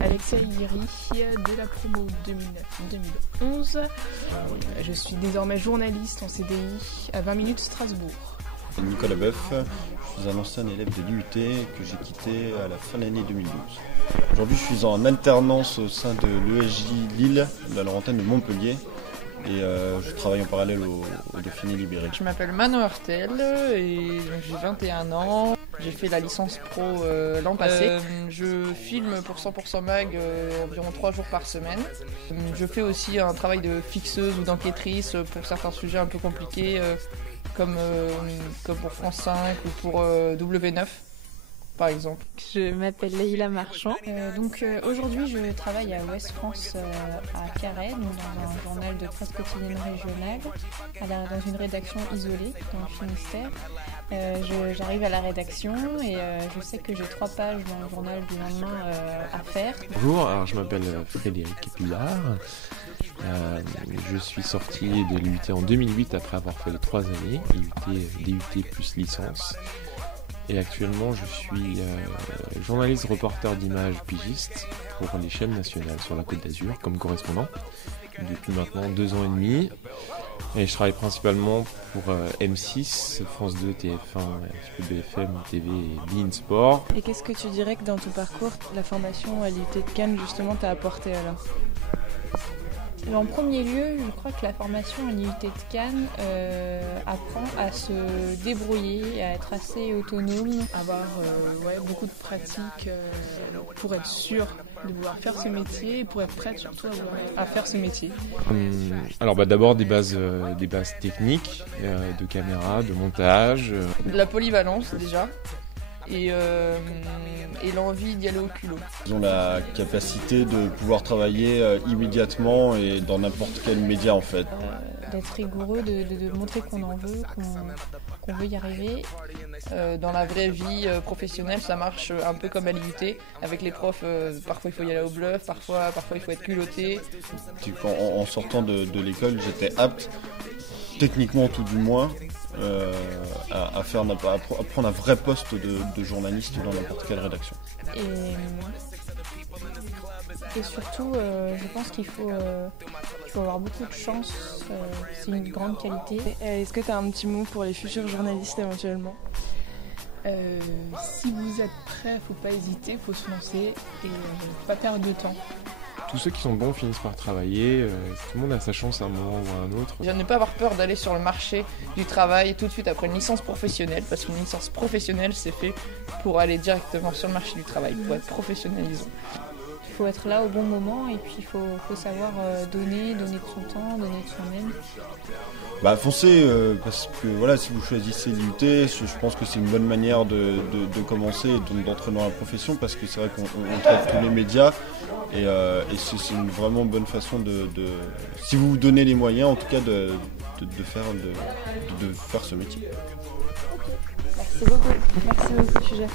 Alexia Iguiri de la promo 2009-2011. Je suis désormais journaliste en CDI à 20 minutes Strasbourg. Nicolas Boeuf, je suis un ancien élève de l'IUT que j'ai quitté à la fin de l'année 2012. Aujourd'hui, je suis en alternance au sein de l'ESJ Lille, de la Laurentine de Montpellier, et je travaille en parallèle au Dauphiné Libéré. Je m'appelle Manon Hurtel et j'ai 21 ans. J'ai fait la licence pro l'an passé. Je filme pour 100% Mag environ 3 jours par semaine. Je fais aussi un travail de fixeuse ou d'enquêtrice pour certains sujets un peu compliqués comme pour France 5 ou pour W9 par exemple. Je m'appelle Leïla Marchand. Aujourd'hui je travaille à Ouest France à Carhaix, donc dans un journal de presse quotidienne régionale, dans une rédaction isolée dans le Finistère. J'arrive à la rédaction et je sais que j'ai 3 pages dans le journal du lendemain à faire. Bonjour, alors je m'appelle Frédéric Pillard. Je suis sorti de l'IUT en 2008 après avoir fait 3 années, DUT plus licence. Et actuellement je suis journaliste reporter d'images pigiste pour les chaînes nationales sur la Côte d'Azur comme correspondant depuis maintenant 2 ans et demi. Et je travaille principalement pour M6, France 2, TF1, un petit peu BFM, TV et beIN Sport. Et qu'est-ce que tu dirais que dans ton parcours, la formation à l'IUT de Cannes justement t'a apporté alors ? En premier lieu, je crois que la formation à l'IUT de Cannes apprend à se débrouiller, à être assez autonome, Avoir beaucoup de pratiques pour être sûr de vouloir faire ce métier et pour être prête surtout à faire ce métier. Alors d'abord des bases techniques, de caméra, de montage. De la polyvalence déjà. Et l'envie d'y aller au culot. Ils ont la capacité de pouvoir travailler immédiatement et dans n'importe quel média en fait. D'être rigoureux, de montrer qu'on en veut, qu'on veut y arriver. Dans la vraie vie professionnelle, ça marche un peu comme à l'IUT. Avec les profs, parfois il faut y aller au bluff, parfois il faut être culotté. En sortant de l'école, j'étais apte, techniquement tout du moins, à prendre un vrai poste de journaliste dans n'importe quelle rédaction. Et surtout, je pense qu'il faut avoir beaucoup de chance, c'est une grande qualité. Est-ce que tu as un petit mot pour les futurs journalistes éventuellement ? Si vous êtes prêts, faut pas hésiter, faut se lancer et pas perdre de temps. Tous ceux qui sont bons finissent par travailler, tout le monde a sa chance à un moment ou à un autre. Je ne pas avoir peur d'aller sur le marché du travail tout de suite après une licence professionnelle, parce qu'une licence professionnelle c'est fait pour aller directement sur le marché du travail, pour être professionnalisant. Il faut être là au bon moment et puis il faut savoir donner de son temps, donner de soi-même. Foncez, parce que voilà, si vous choisissez l'IUT, je pense que c'est une bonne manière de commencer et donc d'entrer dans la profession, parce que c'est vrai qu'on traite tous les médias et c'est une vraiment bonne façon si vous vous donnez les moyens en tout cas de faire ce métier. Merci beaucoup, sujet.